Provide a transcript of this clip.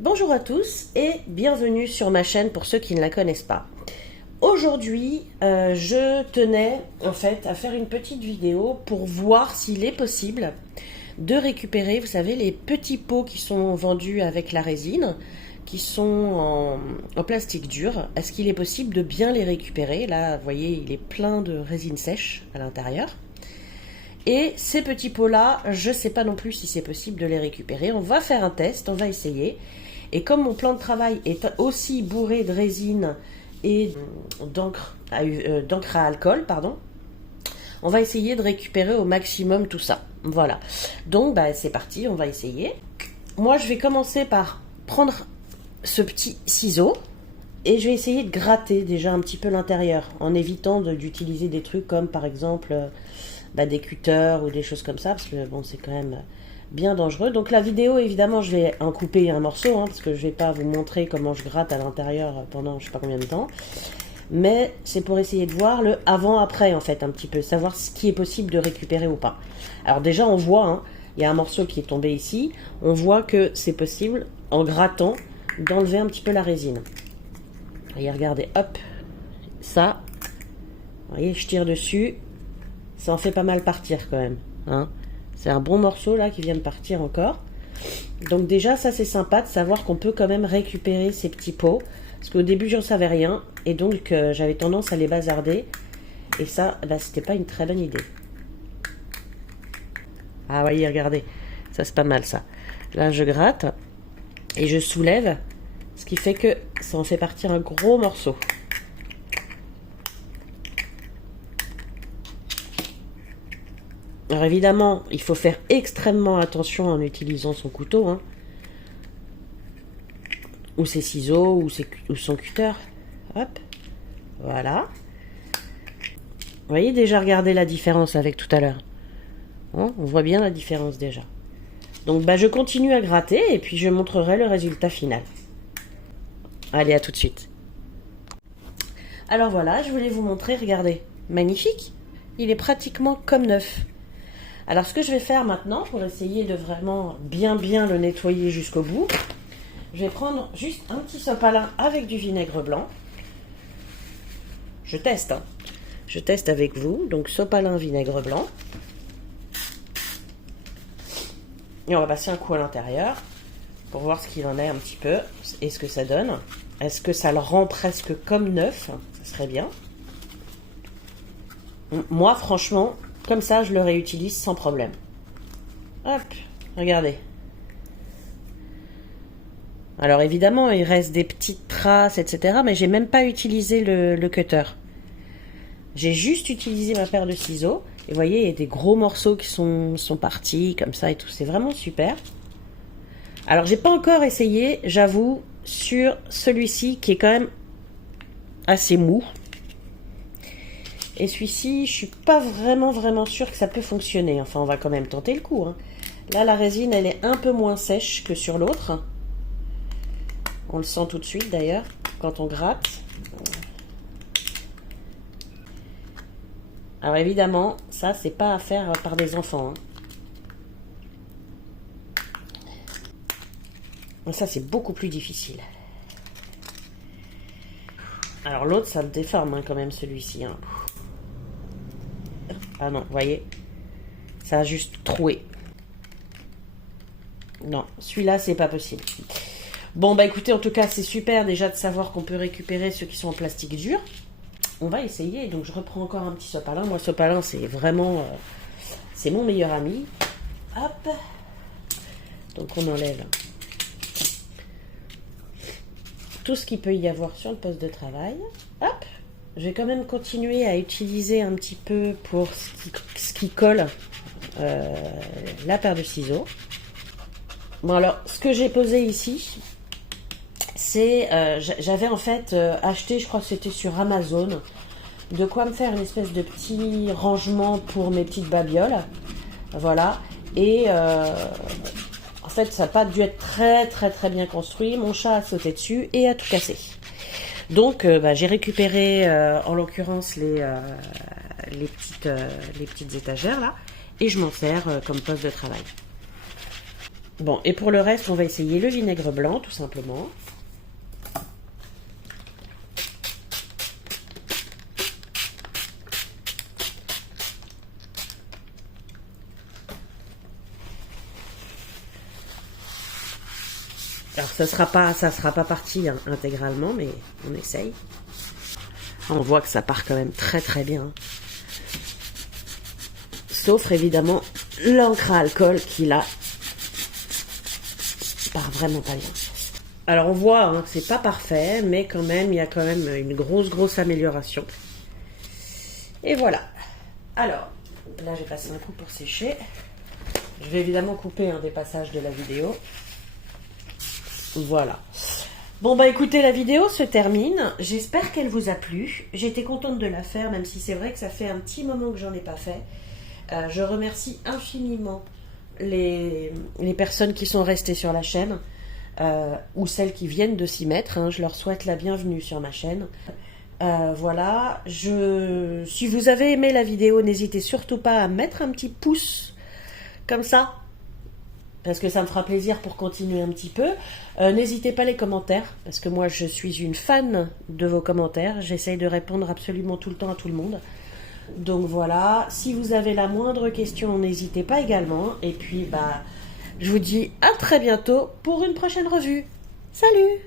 Bonjour à tous et bienvenue sur ma chaîne pour ceux qui ne la connaissent pas. Aujourd'hui, je tenais en fait à faire une petite vidéo pour voir s'il est possible de récupérer, vous savez, les petits pots qui sont vendus avec la résine, qui sont en plastique dur. Est-ce qu'il est possible de bien les récupérer? Là, vous voyez, il est plein de résine sèche à l'intérieur. Et ces petits pots-là, je ne sais pas non plus si c'est possible de les récupérer. On va faire un test, on va essayer. Et comme mon plan de travail est aussi bourré de résine et d'encre à alcool, pardon, on va essayer de récupérer au maximum tout ça. Voilà. Donc, c'est parti, on va essayer. Moi, je vais commencer par prendre ce petit ciseau et je vais essayer de gratter déjà un petit peu l'intérieur en évitant d'utiliser des trucs comme par exemple des cutters ou des choses comme ça parce que bon, c'est quand même bien dangereux. Donc la vidéo, évidemment, je vais en couper un morceau parce que je vais pas vous montrer comment je gratte à l'intérieur pendant je sais pas combien de temps. Mais c'est pour essayer de voir le avant-après en fait un petit peu, savoir ce qui est possible de récupérer ou pas. Alors déjà on voit, il y a un morceau qui est tombé ici, on voit que c'est possible en grattant d'enlever un petit peu la résine. Et regardez, hop, ça, vous voyez, je tire dessus, ça en fait pas mal partir quand même. C'est un bon morceau là qui vient de partir encore. Donc déjà ça c'est sympa de savoir qu'on peut quand même récupérer ces petits pots. Parce qu'au début j'en savais rien et donc j'avais tendance à les bazarder. Et ça, c'était pas une très bonne idée. Ah voyez, regardez, ça c'est pas mal ça. Là je gratte et je soulève, ce qui fait que ça en fait partir un gros morceau. Alors évidemment, il faut faire extrêmement attention en utilisant son couteau, ou ses ciseaux, ou son cutter. Hop, voilà. Vous voyez déjà, regardez la différence avec tout à l'heure. On voit bien la différence déjà. Donc je continue à gratter et puis je montrerai le résultat final. Allez, à tout de suite. Alors voilà, je voulais vous montrer, regardez, magnifique. Il est pratiquement comme neuf. Alors ce que je vais faire maintenant, pour essayer de vraiment bien le nettoyer jusqu'au bout, je vais prendre juste un petit sopalin avec du vinaigre blanc. Je teste, Je teste avec vous, donc sopalin, vinaigre blanc. Et on va passer un coup à l'intérieur pour voir ce qu'il en est un petit peu et ce que ça donne. Est-ce que ça le rend presque comme neuf? Ça serait bien. Moi, franchement, comme ça, je le réutilise sans problème. Hop, regardez. Alors évidemment, il reste des petites traces, etc. Mais j'ai même pas utilisé le cutter. J'ai juste utilisé ma paire de ciseaux. Et vous voyez, il y a des gros morceaux qui sont partis comme ça et tout. C'est vraiment super. Alors, j'ai pas encore essayé, j'avoue, sur celui-ci qui est quand même assez mou. Et celui-ci, je suis pas vraiment sûre que ça peut fonctionner. Enfin, on va quand même tenter le coup. Là, la résine, elle est un peu moins sèche que sur l'autre. On le sent tout de suite d'ailleurs, quand on gratte. Alors évidemment, ça, c'est pas à faire par des enfants. Ça, c'est beaucoup plus difficile. Alors l'autre, ça le déforme quand même, celui-ci. Ah non, vous voyez, ça a juste troué. Non, celui-là, c'est pas possible. Bon, écoutez, en tout cas, c'est super déjà de savoir qu'on peut récupérer ceux qui sont en plastique dur. On va essayer. Donc, je reprends encore un petit sopalin. Moi, sopalin, c'est vraiment... c'est mon meilleur ami. Hop. Donc, on enlève tout ce qu'il peut y avoir sur le poste de travail. Hop. Je vais quand même continuer à utiliser un petit peu pour ce qui colle la paire de ciseaux. Bon, alors, ce que j'ai posé ici, c'est... j'avais en fait acheté, je crois que c'était sur Amazon, de quoi me faire une espèce de petit rangement pour mes petites babioles. Voilà. Et en fait, ça n'a pas dû être très bien construit. Mon chat a sauté dessus et a tout cassé. Donc, j'ai récupéré, en l'occurrence, les petites étagères, là. Et je m'en sers comme poste de travail. Bon, et pour le reste, on va essayer le vinaigre blanc, tout simplement. Alors, ça sera pas parti hein, intégralement, mais on essaye. On voit que ça part quand même très très bien. Sauf évidemment l'encre à alcool qui là part vraiment pas bien. Alors on voit hein, que c'est pas parfait, mais quand même il y a quand même une grosse amélioration. Et voilà. Alors là j'ai passé un coup pour sécher. Je vais évidemment couper un des passages de la vidéo. Voilà. Bon bah écoutez, la vidéo se termine. J'espère qu'elle vous a plu. J'étais contente de la faire, même si c'est vrai que ça fait un petit moment que j'en ai pas fait. Je remercie infiniment les personnes qui sont restées sur la chaîne ou celles qui viennent de s'y mettre. Hein. Je leur souhaite la bienvenue sur ma chaîne. Voilà. Si vous avez aimé la vidéo, n'hésitez surtout pas à mettre un petit pouce comme ça, parce que ça me fera plaisir pour continuer un petit peu. N'hésitez pas les commentaires, parce que moi je suis une fan de vos commentaires. J'essaye de répondre absolument tout le temps à tout le monde. Donc voilà, si vous avez la moindre question, n'hésitez pas également. Et puis, bah, je vous dis à très bientôt pour une prochaine revue. Salut!